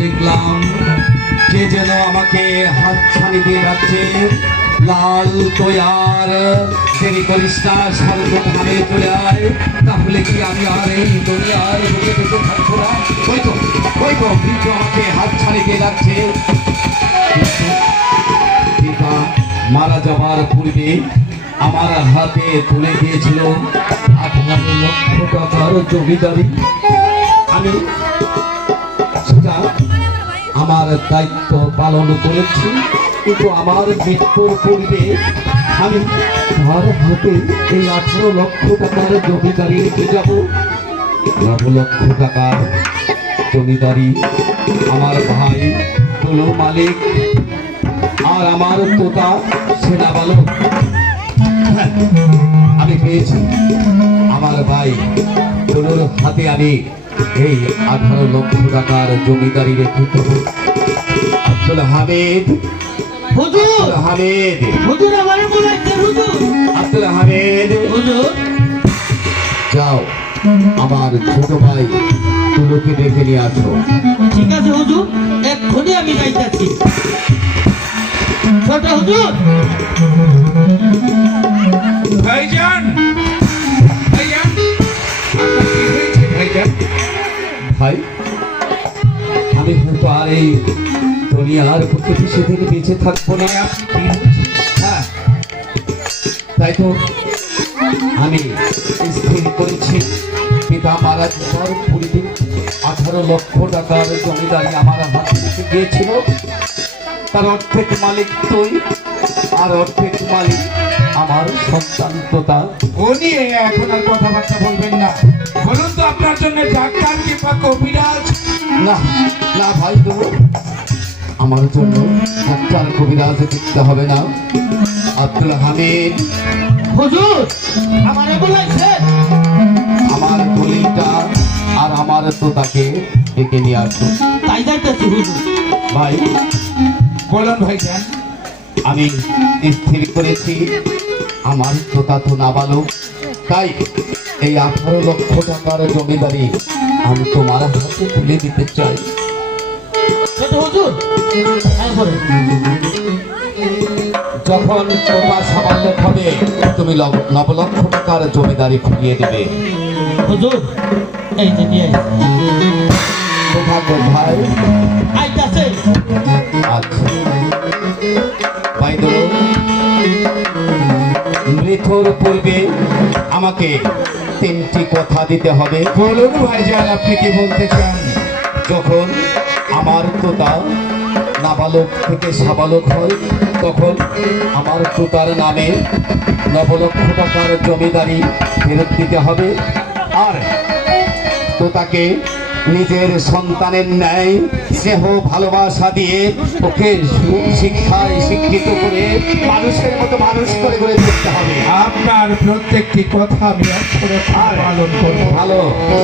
দেখলাম। কে যেন আমাকে হাত ছানি দিয়ে যাচ্ছে লাল তোয়ার। দেরি করিস না সর্বধামে চলে আয় তাহলে কি আমি আর এই বুকে বেঁচে থাকব না? ওই তো ওই তো, কিন্তু আমাকে হাত ছানি দিয়ে যাচ্ছে যাওয়ার পূর্বে আমার হাতে তুলে দিয়েছিল আঠারো জমিদারি। আমি সেটা আমার দায়িত্ব পালন করেছি, কিন্তু আমার মৃত্যুর পূর্বে আমি তার হাতে এই আঠারো লক্ষ টাকার জমিদারি রেখে যাব। নব লক্ষ টাকার জমিদারি আমার ভাই তুলো মালিক আর আমার তোতা সেনা বালক হ্যাঁ, আমি পেয়েছি। আমার ভাই তুলোর হাতে আমি এই আঠারো লক্ষ টাকার জমিদারি রেখে দেবো আব্দুল হামিদ। হুজুর! আব্দুল হামিদ। হুজুর আমারে বলাইছে হুজুর। আব্দুল হামিদ। হুজুর। যাও আমার ছোট ভাই তুলোকে ডেকে নিয়ে আসো। ঠিক আছে হুজুর। এক্ষুনি আমি যাইতাছি। ভাই, আমি হয়তো আর এই দুনিয়ার বুকে পিছিয়ে বেঁচে থাকব না। হ্যাঁ তাই তো আমি স্থির করেছি। পিতা মারা যাওয়ার আঠারো লক্ষ টাকার জমিদারি আমার হাতে গিয়েছিল। তার অর্ধেক মালিক তুই আর অর্ধেক মালিক আমার সন্তান তোতা ও নিয়ে এখন আর কথাবার্তা বলবেন না। বলুন তো আপনার জন্য ডাক্তার কিংবা কবিরাজ না না ভাই তো। আমার জন্য ডাক্তার কবিরাজ দেখতে হবে না। আব্দুল হামিদ। হুজুর আমারে বলাইছে আমার দলিলটা আর আমার তো তাকে ডেকে নিয়ে আসো তাই যাইতাছি হুজুর। ভাই বলুন ভাইজান আমি স্থির করেছি। আমার তোতা তো নাবালক। তাই এই আঠারো লক্ষ টাকার জমিদারি আমি তোমার হাতে তুলে দিতে চাই। হ্যাঁ যখন তোমার সামান্য হবে তুমি লব- নব লক্ষ টাকার জমিদারি খুলিয়ে দিবে। হুজুর এই যে দিয়ে কোথা কোথায় আইতাছে। আচ্ছা বাইদল মৃত্যুর পূর্বে আমাকে তিনটি কথা দিতে হবে। বলুন ভাইজান, আপনি কি বলতে চান? যখন আমার তোতা নাবালক থেকে সাবালক হয়, তখন আমার তোতার নামে নবলক্ষ টাকার জমিদারি ফেরত দিতে হবে। আর তোতাকে নিজের সন্তানের ন্যায় স্নেহ ভালোবাসা দিয়ে ওকে শিক্ষায় শিক্ষিত করে মানুষের মতো মানুষ করে গড়ে তুলতে হবে। আপনার প্রত্যেকটি কথা আমি অক্ষরে পালন করব। ভালো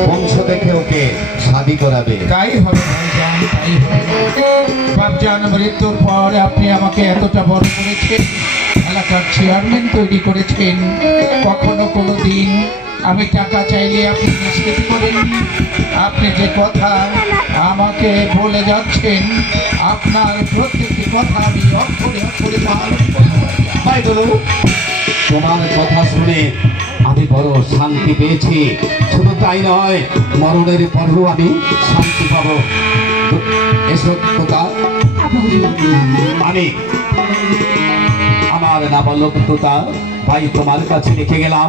বংশ দেখে ওকে শাদি করাবে। তাই হবে ভাইজান তাই হবে। বাপজান মৃত্যুর পর আপনি আমাকে এতটা বড় করেছেন এলাকার চেয়ারম্যান তৈরি করেছেন কখনো কোনো দিন আমি টাকা চাইলে আপনি নিষেধ করেননি আপনি যে কথা আমাকে বলে যাচ্ছেন, আপনার প্রত্যেকটি কথা আমি অক্ষরে অক্ষরে ভাই তোমার কথা শুনে আমি বড় শান্তি পেয়েছি। শুধু তাই নয়, মরণের পরও আমি শান্তি পাবো। এসব কথা? আমি আমার নাবালক তোতা ভাই, তোমার কাছে রেখে গেলাম।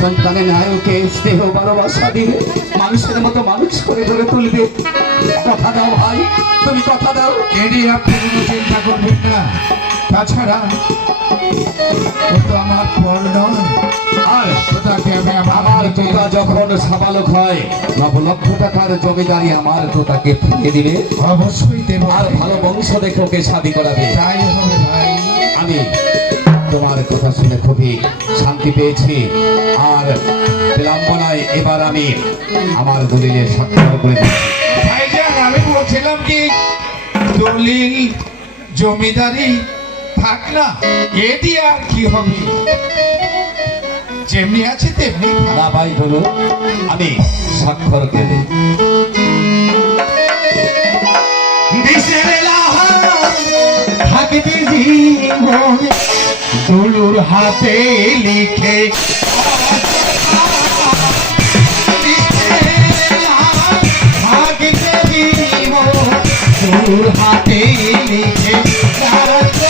সন্তানের নায়কে স্নেহ ভালোবাসা দিবে মানুষের মতো মানুষ করে গড়ে তুলবে। কথা দাও ভাই তুমি কথা দাও। আপনি কোনো চিন্তা করবেন না। তাছাড়া ও তো আমার পর নয়। আর আমার আমার তোতা যখন সাবালক হয় নব লক্ষ টাকার জমিদারি আমার তোতাকে ফিরিয়ে দিবে? অবশ্যই আর ভালো বংশ দেখে ওকে শাদি করাবে। তাই হবে ভাই। আমি তোমার কথা শুনে খুবই শান্তি পেয়েছি। আর বিলম্বনায় এবার আমি আমার দলিলে স্বাক্ষর করে দিচ্ছি। আমি বলছিলাম কি দলিল জমিদারি থাক না এ দিয়ে আর কি হবে? যেমনি আছে তেমনি। না ভাই ধরো আমি স্বাক্ষর করে দিই। থাকবে জীবন দলুর হাতে লিখে। হাতে লিখে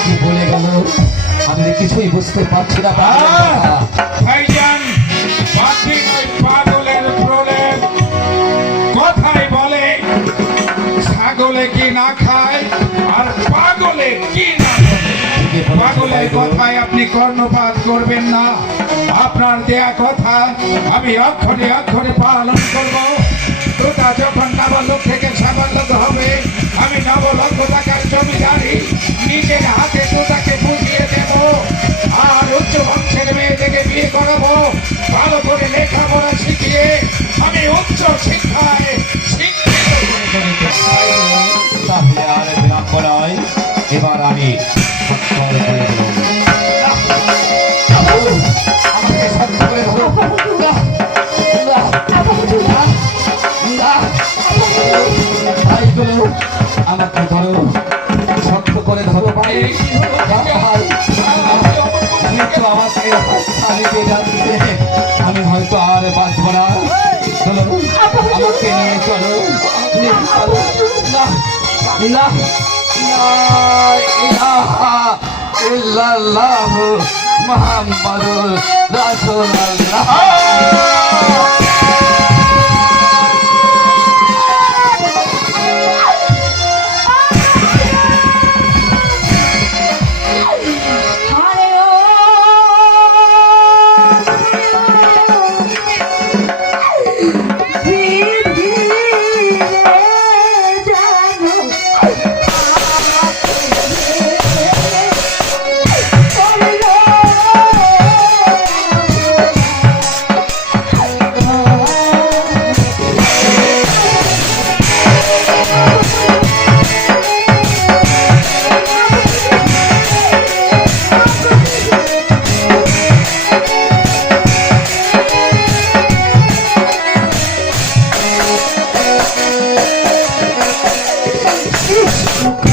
কি বলে গেল? আমি কিছুই বুঝতে পারছি না! ভাইজান পাখি নয় পাগলের প্রলেপ। কথাই বলে ছাগলে কি না খায় আর পাগলে কি না বলে পাগলের কথায় আপনি কর্ণপাত করবেন না। আপনার দেয়া কথা আমি অক্ষরে অক্ষরে পালন করব। তোতা যখন নাবালক থেকে সাবালক হবে আমি নবলক্ষ টাকার জমিদারি নিজের হাতে তোতাকে বুঝিয়ে দেব। আর উচ্চ বংশের মেয়েদেরকে বিয়ে করাবো। ভালো করে লেখাপড়া শিখিয়ে আমি উচ্চ শিক্ষায় তো আমাকে হাতছানি দিয়ে যাচ্ছে আমি হয়তো আর বাঁচব না। চলো। আমাকে নিয়ে চলো। না না লা ইলাহা মুহাম্মাদুর রাসূলুল্লাহ। Yes.